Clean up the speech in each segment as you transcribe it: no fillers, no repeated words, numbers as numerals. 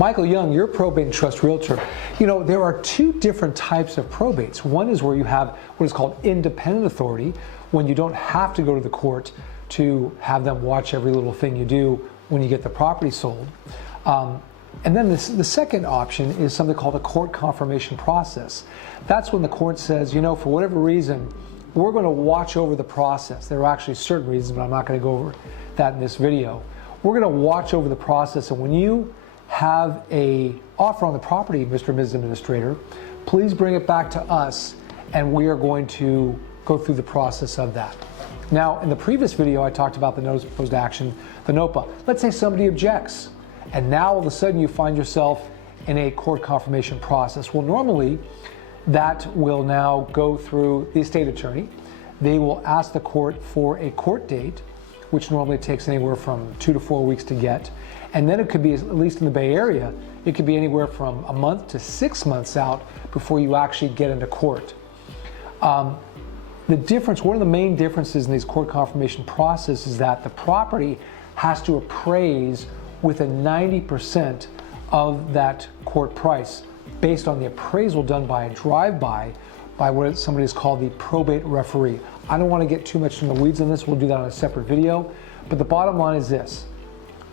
Michael Young, your probate and trust realtor. You know, there are two different types of probates. One is where you have what is called independent authority, when you don't have to go to the court to have them watch every little thing you do when you get the property sold. And then the second option is something called a court confirmation process. That's when the court says, you know, for whatever reason, we're going to watch over the process. There are actually certain reasons, but I'm not going to go over that in this video. We're going to watch over the process, and when you have an offer on the property, Mr. and Ms. Administrator, please bring it back to us, and we are going to go through the process of that. Now, in the previous video, I talked about the notice of proposed action, the NOPA. Let's say somebody objects, and now all of a sudden you find yourself in a court confirmation process. Well, normally that will now go through the estate attorney. They will ask the court for a court date, which normally takes anywhere from 2 to 4 weeks to get. And then it could be, at least in the Bay Area, it could be anywhere from a month to 6 months out before you actually get into court. The difference, one of the main differences in these court confirmation processes is that the property has to appraise within 90% of that court price based on the appraisal done by a drive-by by what somebody is called the probate referee. I don't want to get too much in the weeds on this. We'll do that on a separate video. But the bottom line is this.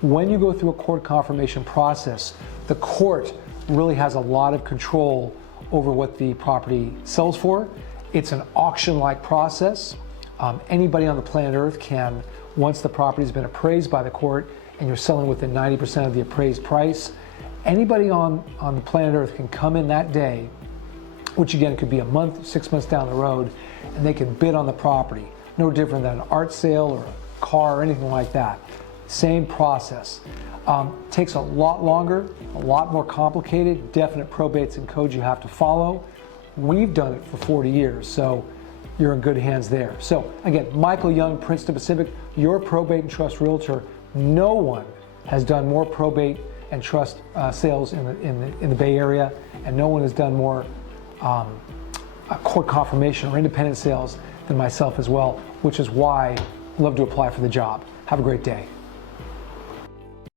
When you go through a court confirmation process, the court really has a lot of control over what the property sells for. It's an auction-like process. Anybody on the planet Earth can, once the property's been appraised by the court and you're selling within 90% of the appraised price, anybody on the planet Earth can come in that day, which again could be a month, 6 months down the road, and they can bid on the property. No different than an art sale or a car or anything like that. Same process. Takes a lot longer, a lot more complicated, definite probates and codes you have to follow. We've done it for 40 years, so you're in good hands there. So again, Michael Young, Princeton Pacific, your probate and trust realtor. No one has done more probate and trust sales in the Bay Area, and no one has done more court confirmation or independent sales than myself as well, which is why I love to apply for the job. Have a great day.